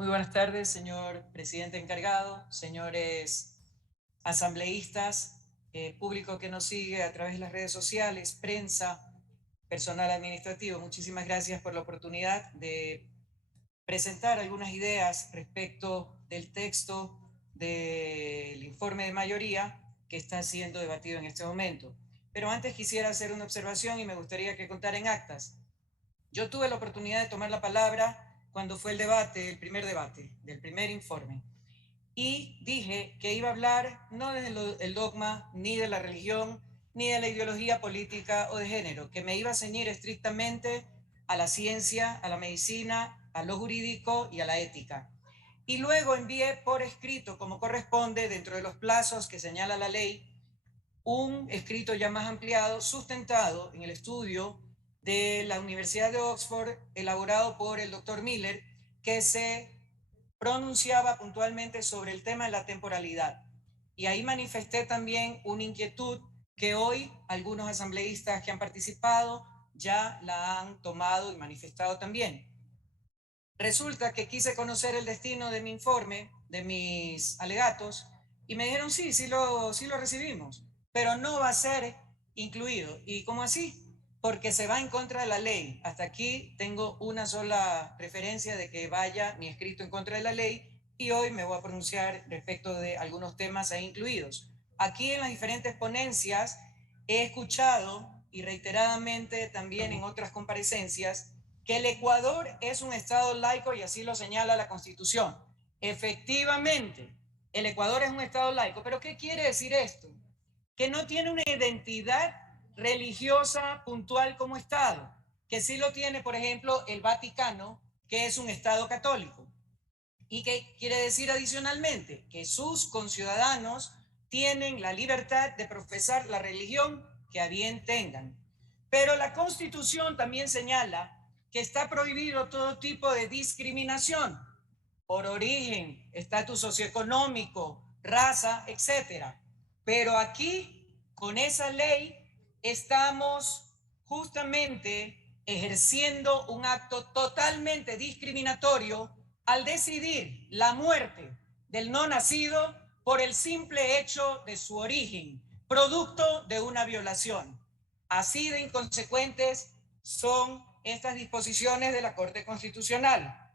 Muy buenas tardes, señor presidente encargado, señores asambleístas, público que nos sigue a través de las redes sociales, prensa, personal administrativo. Muchísimas gracias por la oportunidad de presentar algunas ideas respecto del texto del informe de mayoría que está siendo debatido en este momento. Pero antes quisiera hacer una observación y me gustaría que contara en actas. Yo tuve la oportunidad de tomar la palabra cuando fue el debate, el primer debate, del primer informe. Y dije que iba a hablar no desde el dogma, ni de la religión, ni de la ideología política o de género, que me iba a ceñir estrictamente a la ciencia, a la medicina, a lo jurídico y a la ética. Y luego envié por escrito, como corresponde, dentro de los plazos que señala la ley, un escrito ya más ampliado, sustentado en el estudio de la Universidad de Oxford, elaborado por el doctor Miller, que se pronunciaba puntualmente sobre el tema de la temporalidad. Y ahí manifesté también una inquietud que hoy algunos asambleístas que han participado ya la han tomado y manifestado también. Resulta que quise conocer el destino de mi informe, de mis alegatos, y me dijeron sí lo recibimos, pero no va a ser incluido. ¿Y cómo así? Porque se va en contra de la ley. Hasta aquí tengo una sola referencia de que vaya mi escrito en contra de la ley y hoy me voy a pronunciar respecto de algunos temas ahí incluidos. Aquí en las diferentes ponencias he escuchado y reiteradamente también en otras comparecencias que el Ecuador es un estado laico y así lo señala la Constitución. Efectivamente, el Ecuador es un estado laico, pero ¿qué quiere decir esto? Que no tiene una identidad religiosa puntual como estado, que sí lo tiene, por ejemplo, el Vaticano, que es un estado católico. ¿Y qué quiere decir adicionalmente? Que sus conciudadanos tienen la libertad de profesar la religión que a bien tengan. Pero la Constitución también señala que está prohibido todo tipo de discriminación por origen, estatus socioeconómico, raza, etcétera. Pero aquí, con esa ley, estamos justamente ejerciendo un acto totalmente discriminatorio al decidir la muerte del no nacido por el simple hecho de su origen, producto de una violación. Así de inconsecuentes son estas disposiciones de la Corte Constitucional,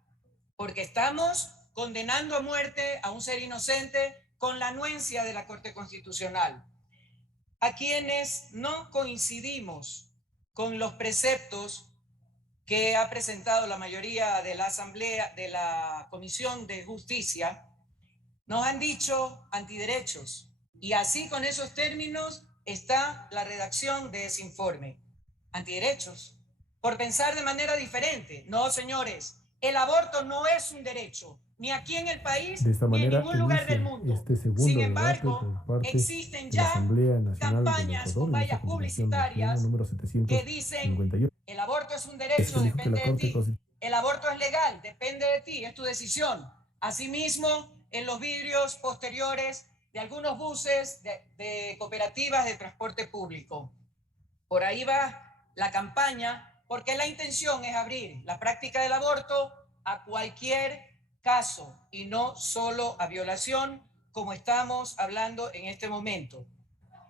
porque estamos condenando a muerte a un ser inocente con la anuencia de la Corte Constitucional. A quienes no coincidimos con los preceptos que ha presentado la mayoría de la Asamblea, de la Comisión de Justicia, nos han dicho antiderechos. Y así con esos términos está la redacción de ese informe. Antiderechos. Por pensar de manera diferente. No, señores, el aborto no es un derecho, ni aquí en el país, De esta ni en manera ningún lugar del inicia mundo. este Sin segundo debate embargo, por parte existen de la ya Asamblea Nacional del campañas Ecuador con en esta vallas continuación del pleno publicitarias número que dicen 758. el aborto es un Se derecho, dijo que la depende de Corte ti. Constitucional El aborto es legal, depende de ti, es tu decisión. Asimismo, en los vidrios posteriores de algunos buses de cooperativas de transporte público. Por ahí va la campaña, porque la intención es abrir la práctica del aborto a cualquier caso y no solo a violación, como estamos hablando en este momento.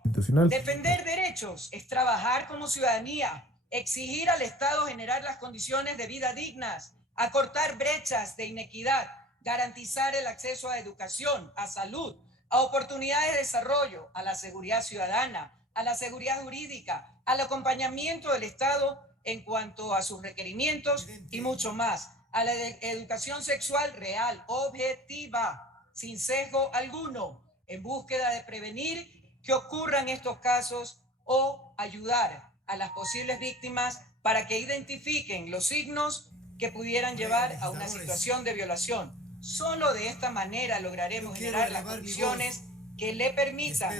Defender derechos es trabajar como ciudadanía, exigir al Estado generar las condiciones de vida dignas, acortar brechas de inequidad, garantizar el acceso a educación, a salud, a oportunidades de desarrollo, a la seguridad ciudadana, a la seguridad jurídica, al acompañamiento del Estado en cuanto a sus requerimientos y mucho más, a la educación sexual real, objetiva, sin sesgo alguno, en búsqueda de prevenir que ocurran estos casos o ayudar a las posibles víctimas para que identifiquen los signos que pudieran llevar a una situación de violación. Solo de esta manera lograremos generar las condiciones que le permitan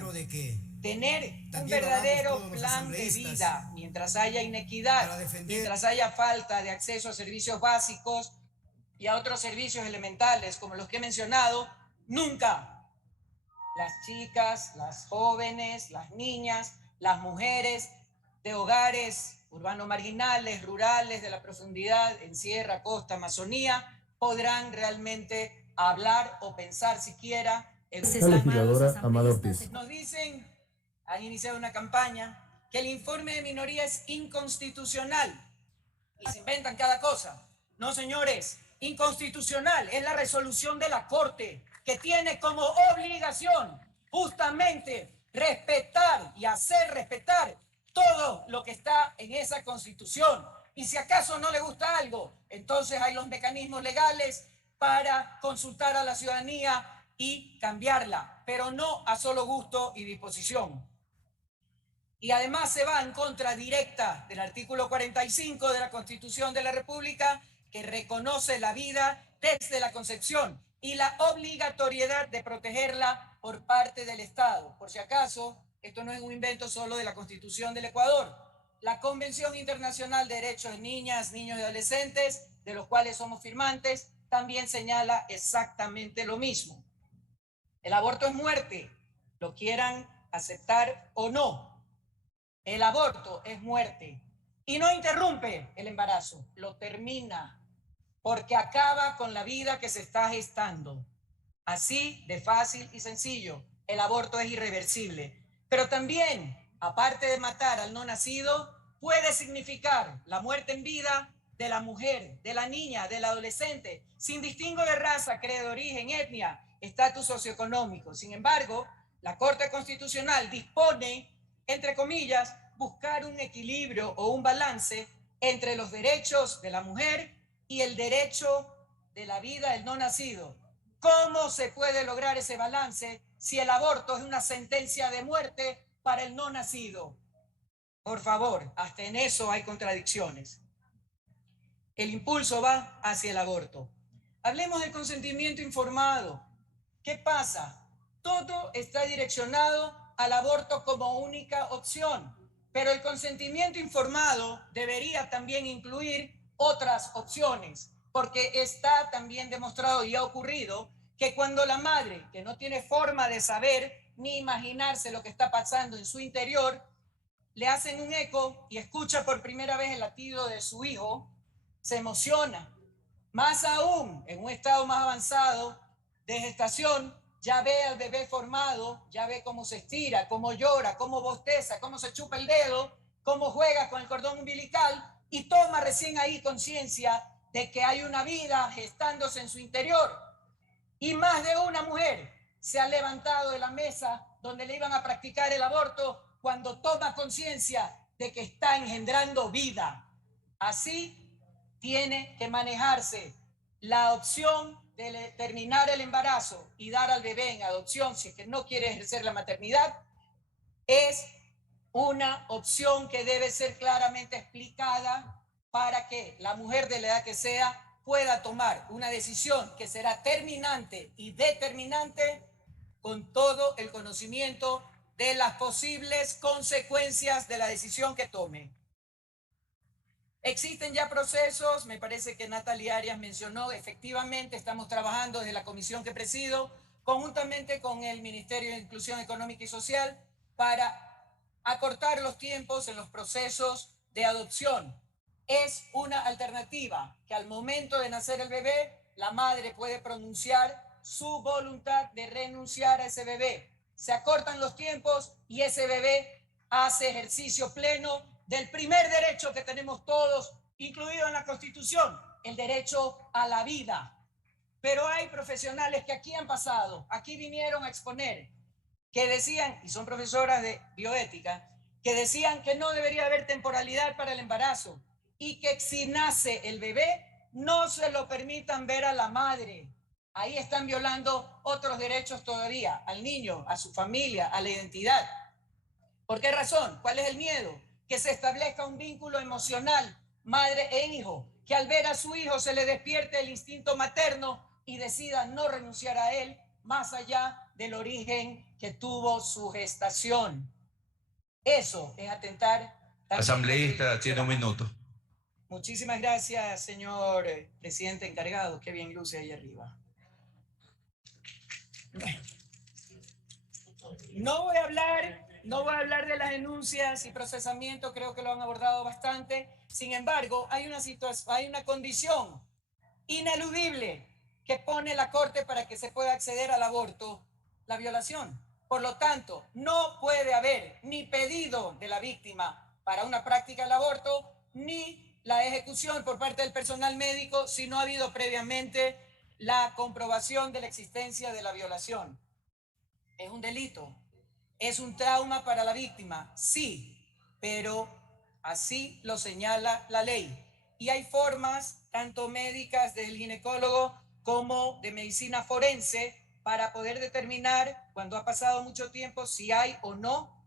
tener un verdadero plan de vida mientras haya inequidad, mientras haya falta de acceso a servicios básicos y a otros servicios elementales como los que he mencionado. Nunca las chicas, las jóvenes, las niñas, las mujeres de hogares urbanos marginales, rurales, de la profundidad, en sierra, costa, Amazonía, podrán realmente hablar o pensar siquiera en la legisladora Amada Ortiz. Nos dicen, han iniciado una campaña, que el informe de minoría es inconstitucional y se inventan cada cosa. No, señores, inconstitucional es la resolución de la Corte, que tiene como obligación justamente respetar y hacer respetar todo lo que está en esa Constitución. Y si acaso no le gusta algo, entonces hay los mecanismos legales para consultar a la ciudadanía y cambiarla, pero no a solo gusto y disposición. Y además se va en contra directa del artículo 45 de la Constitución de la República, que reconoce la vida desde la concepción y la obligatoriedad de protegerla por parte del Estado. Por si acaso, esto no es un invento solo de la Constitución del Ecuador. La Convención Internacional de Derechos de Niñas, Niños y Adolescentes, de los cuales somos firmantes, también señala exactamente lo mismo. El aborto es muerte, lo quieran aceptar o no. El aborto es muerte y no interrumpe el embarazo, lo termina, porque acaba con la vida que se está gestando. Así de fácil y sencillo, el aborto es irreversible. Pero también, aparte de matar al no nacido, puede significar la muerte en vida de la mujer, de la niña, del adolescente, sin distingo de raza, credo, origen, etnia, estatus socioeconómico. Sin embargo, la Corte Constitucional dispone, entre comillas, buscar un equilibrio o un balance entre los derechos de la mujer y el derecho de la vida del no nacido. ¿Cómo se puede lograr ese balance si el aborto es una sentencia de muerte para el no nacido? Por favor, hasta en eso hay contradicciones. El impulso va hacia el aborto. Hablemos del consentimiento informado. ¿Qué pasa? Todo está direccionado al aborto como única opción, pero el consentimiento informado debería también incluir otras opciones, porque está también demostrado y ha ocurrido que cuando la madre, que no tiene forma de saber ni imaginarse lo que está pasando en su interior, le hacen un eco y escucha por primera vez el latido de su hijo, se emociona. Más aún, en un estado más avanzado de gestación, ya ve al bebé formado, ya ve cómo se estira, cómo llora, cómo bosteza, cómo se chupa el dedo, cómo juega con el cordón umbilical y toma recién ahí conciencia de que hay una vida gestándose en su interior. Y más de una mujer se ha levantado de la mesa donde le iban a practicar el aborto cuando toma conciencia de que está engendrando vida. Así tiene que manejarse la opción de terminar el embarazo y dar al bebé en adopción si es que no quiere ejercer la maternidad. Es una opción que debe ser claramente explicada para que la mujer de la edad que sea pueda tomar una decisión que será terminante y determinante con todo el conocimiento de las posibles consecuencias de la decisión que tome. Existen ya procesos, me parece que Natalia Arias mencionó, efectivamente estamos trabajando desde la comisión que presido, conjuntamente con el Ministerio de Inclusión Económica y Social, para acortar los tiempos en los procesos de adopción. Es una alternativa que al momento de nacer el bebé, la madre puede pronunciar su voluntad de renunciar a ese bebé. Se acortan los tiempos y ese bebé hace ejercicio pleno del primer derecho que tenemos todos, incluido en la Constitución, el derecho a la vida. Pero hay profesionales que aquí han pasado, aquí vinieron a exponer, que decían, y son profesoras de bioética, que decían que no debería haber temporalidad para el embarazo y que si nace el bebé, no se lo permitan ver a la madre. Ahí están violando otros derechos todavía, al niño, a su familia, a la identidad. ¿Por qué razón? ¿Cuál es el miedo? Que se establezca un vínculo emocional, madre e hijo, que al ver a su hijo se le despierte el instinto materno y decida no renunciar a él más allá del origen que tuvo su gestación. Eso es atentar. Asambleísta, tiene un minuto. Muchísimas gracias, señor presidente encargado. Qué bien luce ahí arriba. No voy a hablar de las denuncias y procesamiento, creo que lo han abordado bastante. Sin embargo, hay una condición ineludible que pone la Corte para que se pueda acceder al aborto, la violación. Por lo tanto, no puede haber ni pedido de la víctima para una práctica del aborto, ni la ejecución por parte del personal médico si no ha habido previamente la comprobación de la existencia de la violación. Es un delito, es un trauma para la víctima, sí, pero así lo señala la ley. Y hay formas, tanto médicas del ginecólogo como de medicina forense, para poder determinar, cuando ha pasado mucho tiempo, si hay o no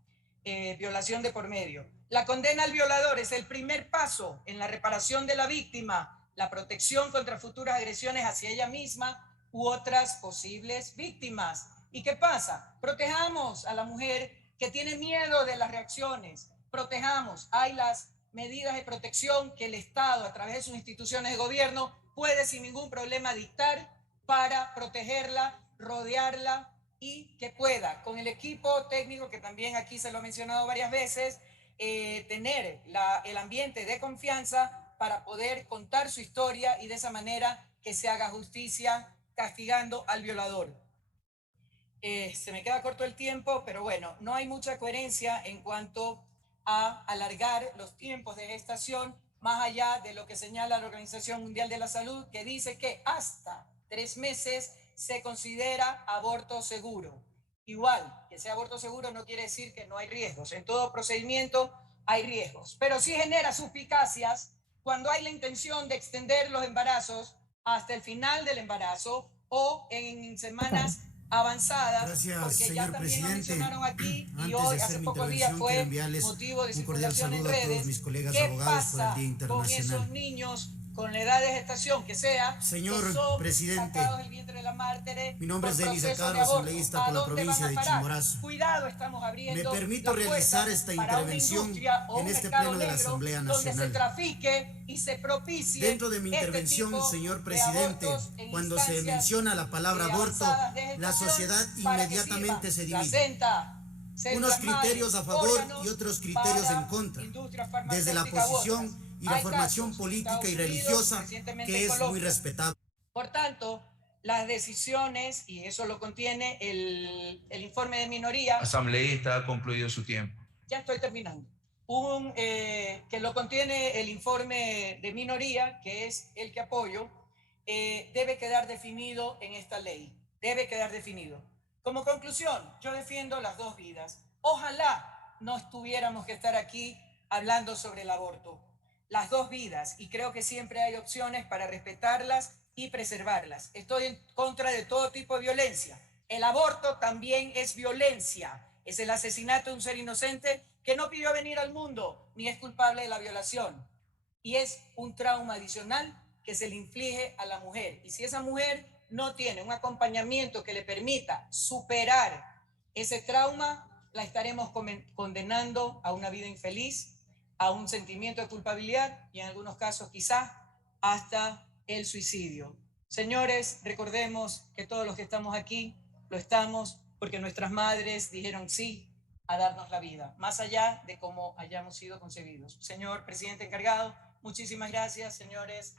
violación de por medio. La condena al violador es el primer paso en la reparación de la víctima, la protección contra futuras agresiones hacia ella misma u otras posibles víctimas. ¿Y qué pasa? Protejamos a la mujer que tiene miedo de las reacciones. Protejamos. Hay las medidas de protección que el Estado, a través de sus instituciones de gobierno, puede sin ningún problema dictar para protegerla, rodearla y que pueda, con el equipo técnico, que también aquí se lo he mencionado varias veces, tener el ambiente de confianza para poder contar su historia y de esa manera que se haga justicia castigando al violador. Se me queda corto el tiempo, pero bueno, no hay mucha coherencia en cuanto a alargar los tiempos de gestación más allá de lo que señala la Organización Mundial de la Salud, que dice que hasta 3 meses se considera aborto seguro. Igual, que sea aborto seguro no quiere decir que no hay riesgos. En todo procedimiento hay riesgos, pero sí genera suspicacias cuando hay la intención de extender los embarazos hasta el final del embarazo o en semanas avanzadas. Gracias, porque señor ya también presidente. lo mencionaron aquí y Antes hoy, de hacer hace mi pocos días, intervención, fue quiero enviarles motivo de un cordial circulación en saludo a todos redes. mis colegas ¿Qué abogados por el pasa Día Internacional? con esos niños con la edad de gestación que sea, Señor que son presidente, sacados del vientre de la madre mi nombre es por Denis proceso Acaro, de aborto? asambleísta ¿A por la dónde provincia van a de parar? Chimborazo. Cuidado, estamos abriendo Me permito las realizar puertas esta para una intervención industria o en un este mercado pleno de la negro Asamblea donde se Nacional. trafique y se propicie Dentro de mi intervención, este tipo señor de presidente, abortos en cuando se instancias, menciona la palabra aborto, avanzadas de la gestación sociedad para que inmediatamente sirvan se divide. placenta, Unos células madre, criterios a favor órganos y otros criterios en para contra, industria desde la farmacéutica u otras. posición y la Hay formación casos en política Estados y Unidos, religiosa, recientemente que en es muy Colombia. respetable. Por tanto, las decisiones, y eso lo contiene el informe de minoría. Asambleísta, ha concluido su tiempo. Ya estoy terminando. Que lo contiene el informe de minoría, que es el que apoyo, debe quedar definido en esta ley. Debe quedar definido. Como conclusión, yo defiendo las dos vidas. Ojalá no tuviéramos que estar aquí hablando sobre el aborto. Las dos vidas, y creo que siempre hay opciones para respetarlas y preservarlas. Estoy en contra de todo tipo de violencia. El aborto también es violencia. Es el asesinato de un ser inocente que no pidió venir al mundo, ni es culpable de la violación. Y es un trauma adicional que se le inflige a la mujer. Y si esa mujer no tiene un acompañamiento que le permita superar ese trauma, la estaremos condenando a una vida infeliz, a un sentimiento de culpabilidad y en algunos casos quizás hasta el suicidio. Señores, recordemos que todos los que estamos aquí lo estamos porque nuestras madres dijeron sí a darnos la vida, más allá de cómo hayamos sido concebidos. Señor presidente encargado, muchísimas gracias, señores